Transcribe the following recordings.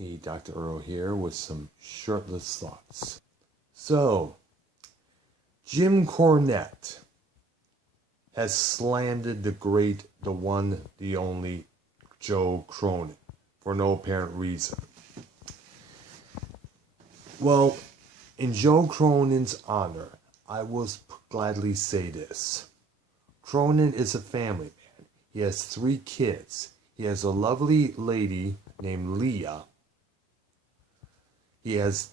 Hey, Dr. Earl here with some shirtless thoughts. So, Jim Cornette has slandered the great, the one, the only Joe Cronin for no apparent reason. Well, in Joe Cronin's honor, I will gladly say this. Cronin is a family man. He has 3 kids. He has a lovely lady named Leah. He has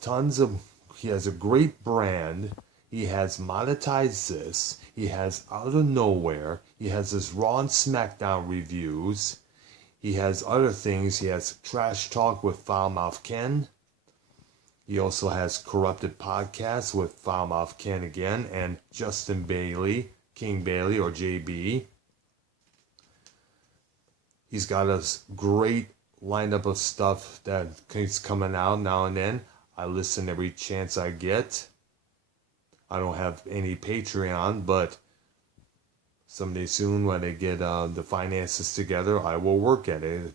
a great brand. He has monetized this. He has Out of Nowhere. He has his Raw and SmackDown reviews. He has other things. He has Trash Talk with Foulmouth Ken. He also has Corrupted Podcasts with Foulmouth Ken again and Justin Bailey, King Bailey or JB. He's got a great lineup of stuff that keeps coming out now and then. I listen every chance I get. I don't have any Patreon, but someday soon when I get the finances together, I will work at it.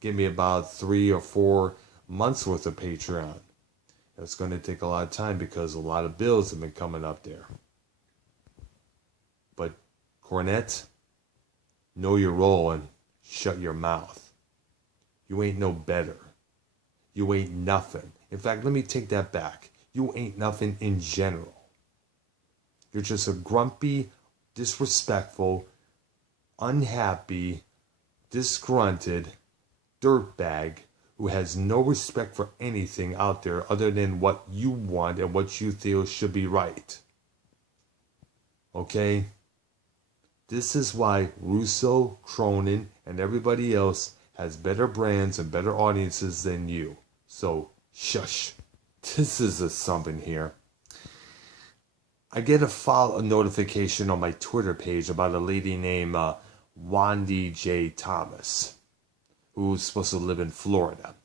Give me about 3 or 4 months worth of Patreon. It's going to take a lot of time because a lot of bills have been coming up there. But Cornette, know your role and shut your mouth. You ain't no better. You ain't nothing. In fact, let me take that back. You ain't nothing in general. You're just a grumpy, disrespectful, unhappy, disgruntled dirtbag who has no respect for anything out there other than what you want and what you feel should be right. Okay? This is why Russo, Cronin, and everybody else has better brands and better audiences than you. So, shush. This is something here. I get a notification on my Twitter page about a lady named Wandy J. Thomas, who's supposed to live in Florida.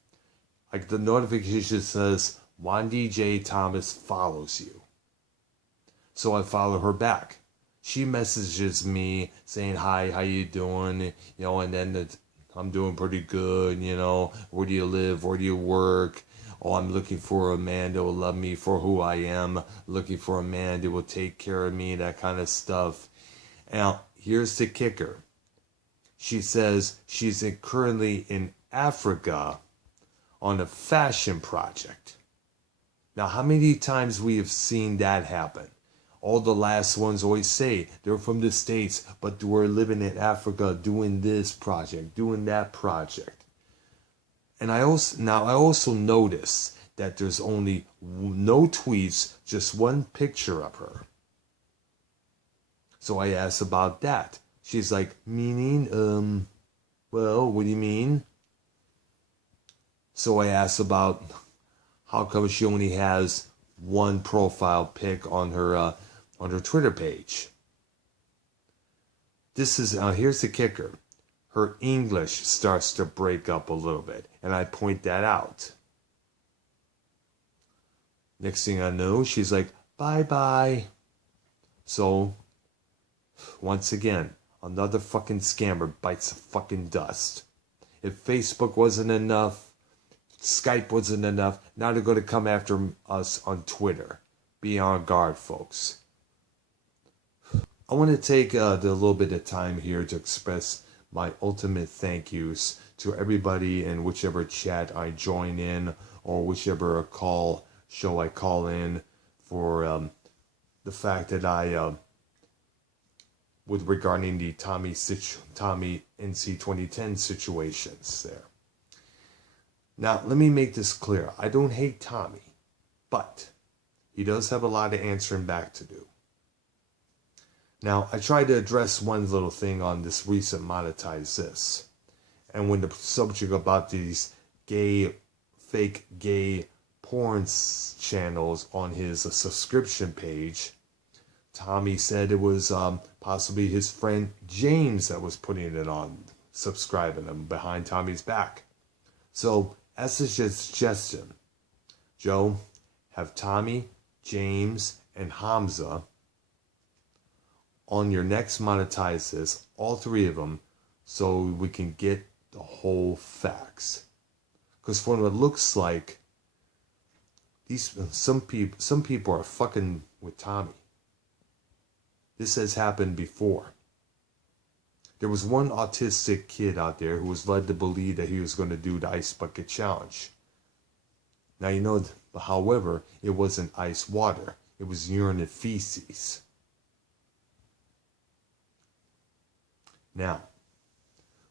Like the notification says, Wandy J. Thomas follows you. So I follow her back. She messages me saying, hi, how you doing? And then I'm doing pretty good, Where do you live? Where do you work? Oh, I'm looking for a man that will love me for who I am. Looking for a man that will take care of me, that kind of stuff. Now, here's the kicker. She says she's currently in Africa on a fashion project. Now, how many times we have seen that happen? All the last ones always say they're from the States, but we're living in Africa doing this project, doing that project. And I also notice that there's only no tweets, just one picture of her. So I asked about that. She's like, meaning, well, what do you mean? So I asked about how come she only has one profile pic on her Twitter page. Here's the kicker. Her English starts to break up a little bit, and I point that out. Next thing I know, she's like, bye-bye. So, once again, another fucking scammer bites the fucking dust. If Facebook wasn't enough, Skype wasn't enough, now they're going to come after us on Twitter. Be on guard, folks. I want to take a little bit of time here to express my ultimate thank yous to everybody in whichever chat I join in or whichever show I call in for the fact that regarding the Tommy NC 2010 situations there. Now, let me make this clear. I don't hate Tommy, but he does have a lot of answering back to do. Now, I tried to address one little thing on this recent Monetize This. And when the subject about these fake gay porn channels on his subscription page, Tommy said it was possibly his friend James that was putting it on, subscribing them behind Tommy's back. So, as a suggestion, Joe, have Tommy, James, and Hamza on your next Monetize This, all 3 of them, so we can get the whole facts. Because from what it looks like, some people are fucking with Tommy. This has happened before. There was one autistic kid out there who was led to believe that he was going to do the ice bucket challenge. Now you know, however, it wasn't ice water. It was urine and feces. Now,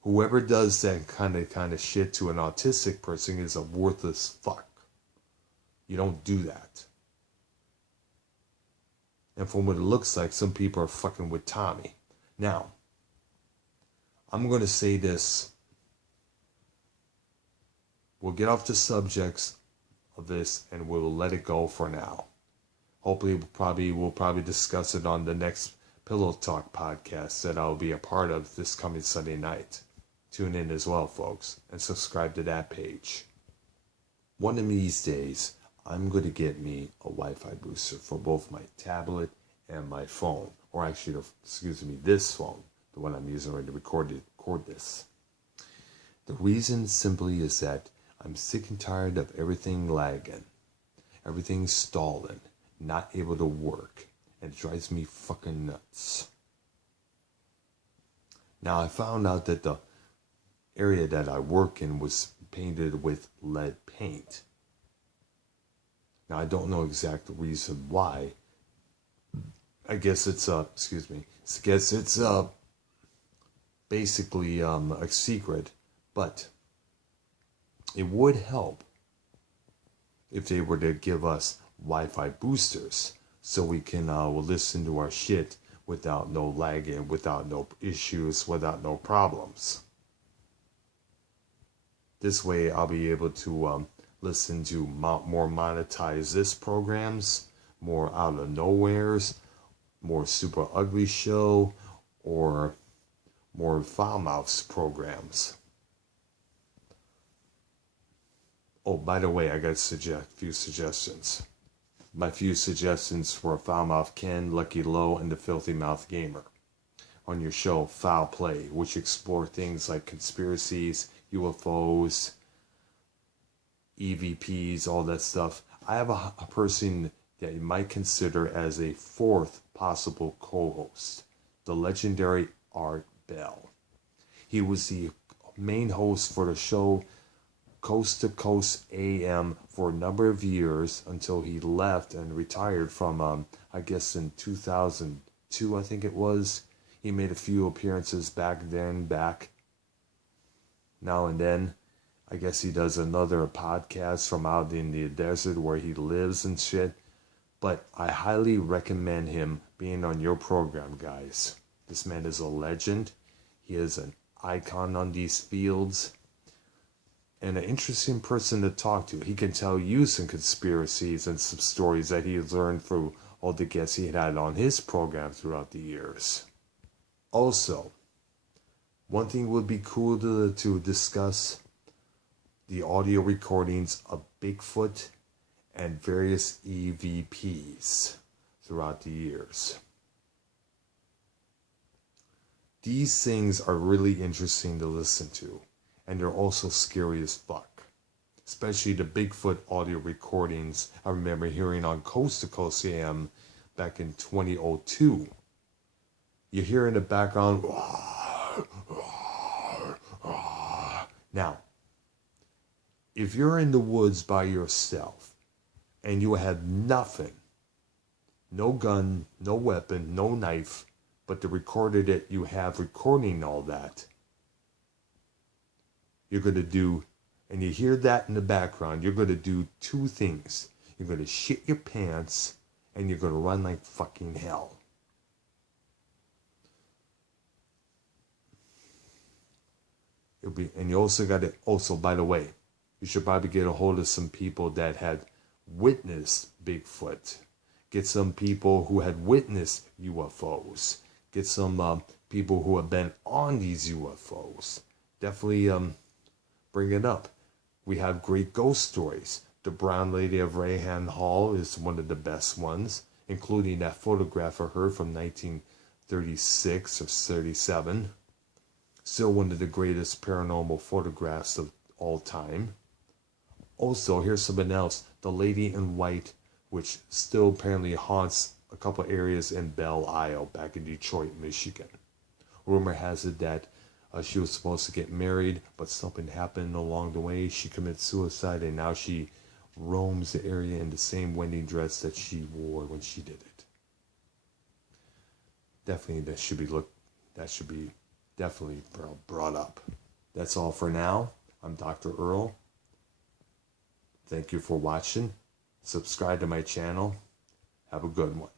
whoever does that kind of shit to an autistic person is a worthless fuck. You don't do that. And from what it looks like, some people are fucking with Tommy. Now, I'm going to say this. We'll get off the subjects of this and we'll let it go for now. Hopefully, we'll probably discuss it on the next Pillow Talk podcast that I'll be a part of this coming Sunday night. Tune in as well, folks, and subscribe to that page. One of these days, I'm going to get me a Wi-Fi booster for both my tablet and my phone. Or actually, this phone, the one I'm using right to record this. The reason simply is that I'm sick and tired of everything lagging, everything stalling, not able to work, and it drives me fucking nuts. Now, I found out that the area that I work in was painted with lead paint. Now, I don't know exact reason why. I guess it's basically a secret, but it would help if they were to give us Wi-Fi boosters so we can listen to our shit without no lagging, without no issues, without no problems. This way I'll be able to listen to more monetize this programs, more out of nowheres, more super ugly show, or more foul mouths programs. Oh, by the way, I got a few suggestions. My few suggestions for Foul Mouth Ken, Lucky Low, and the Filthy Mouth Gamer on your show Foul Play, which explore things like conspiracies, UFOs, EVPs, all that stuff. I have a person that you might consider as a fourth possible co-host, the legendary Art Bell. He was the main host for the show Coast to Coast AM for a number of years until he left and retired from, I guess in 2002, I think it was. He made a few appearances back now and then. I guess he does another podcast from out in the desert where he lives and shit. But I highly recommend him being on your program, guys. This man is a legend. He is an icon on these fields. And an interesting person to talk to. He can tell you some conspiracies and some stories that he learned through all the guests he had on his program throughout the years. Also, one thing would be cool to discuss the audio recordings of Bigfoot and various EVPs throughout the years. These things are really interesting to listen to. And they're also scary as fuck. Especially the Bigfoot audio recordings I remember hearing on Coast to Coast AM back in 2002. You hear in the background, now, if you're in the woods by yourself and you have nothing, no gun, no weapon, no knife, but the recorder that you have recording all that, you're going to do, and you hear that in the background, you're going to do two things. You're going to shit your pants, and you're going to run like fucking hell. And you also got to, by the way, you should probably get a hold of some people that had witnessed Bigfoot. Get some people who had witnessed UFOs. Get some people who have been on these UFOs. Definitely bring it up. We have great ghost stories. The Brown Lady of Rahan Hall is one of the best ones, including that photograph of her from 1936 or 37. Still one of the greatest paranormal photographs of all time. Also, here's something else. The lady in white, which still apparently haunts a couple areas in Belle Isle, back in Detroit, Michigan. Rumor has it that she was supposed to get married, but something happened along the way. She committed suicide, and now she roams the area in the same wedding dress that she wore when she did it. Definitely, that should be definitely brought up. That's all for now. I'm Dr. Earl. Thank you for watching. Subscribe to my channel. Have a good one.